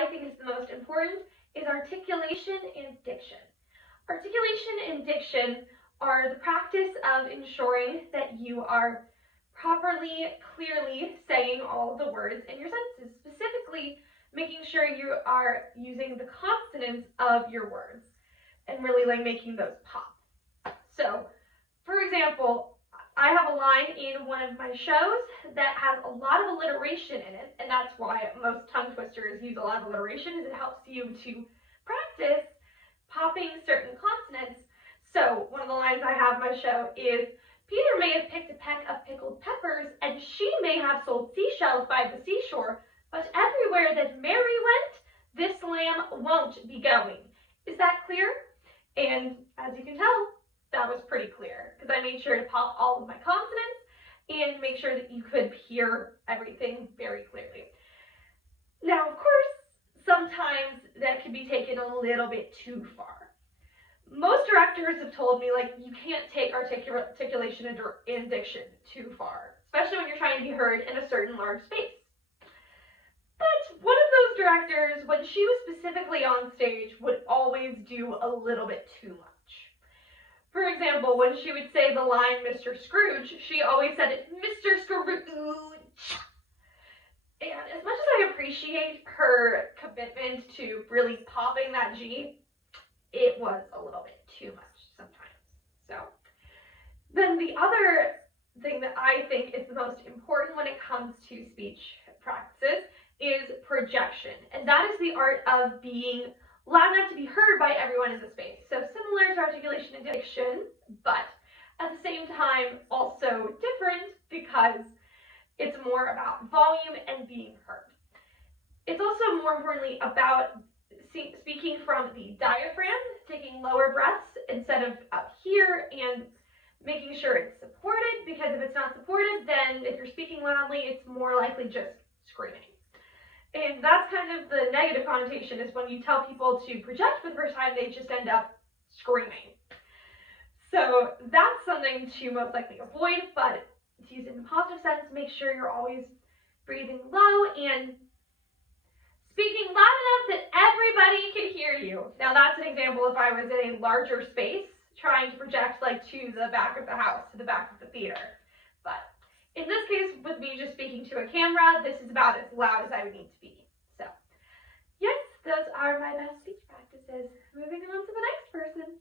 I think is the most important is articulation and diction. Articulation and diction are the practice of ensuring that you are properly, clearly saying all of the words in your sentences, specifically making sure you are using the consonants of your words and really like making those pop. So, for example, I have a line in one of my shows that has a lot of alliteration in it, and that's why most tongue twisters use a lot of alliteration, is it helps you to practice popping certain consonants. So one of the lines I have in my show is, Peter may have picked a peck of pickled peppers, and she may have sold seashells by the seashore, but everywhere that Mary went, this lamb won't be going. Is that clear? And as you can tell, that was pretty clear, because I made sure to pop all of my consonants and make sure that you could hear everything very clearly. Now, of course, sometimes that can be taken a little bit too far. Most directors have told me, like, you can't take articulation and diction too far, especially when you're trying to be heard in a certain large space. But one of those directors, when she was specifically on stage, would always do a little bit too much. For example, when she would say the line, Mr. Scrooge, she always said it, Mr. Scrooge. And as much as I appreciate her commitment to really popping that G, it was a little bit too much sometimes. So then the other thing that I think is the most important when it comes to speech practices is projection. And that is the art of being loud enough to be heard by everyone in the space. So similar to articulation and diction, but at the same time also different because it's more about volume and being heard. It's also more importantly about speaking from the diaphragm, taking lower breaths instead of up here, and making sure it's supported, because if it's not supported, then if you're speaking loudly, it's more likely just screaming. And that's kind of the negative connotation, is when you tell people to project for the first time, they just end up screaming. So that's something to most likely avoid, but to use it in a positive sense, make sure you're always breathing low and speaking loud enough that everybody can hear you. Now that's an example if I was in a larger space trying to project like to the back of the house, to the back of the theater. But in this case, with me just speaking to a camera, this is about as loud as I would need to be. So yes, those are my best speech practices. Moving on to the next person.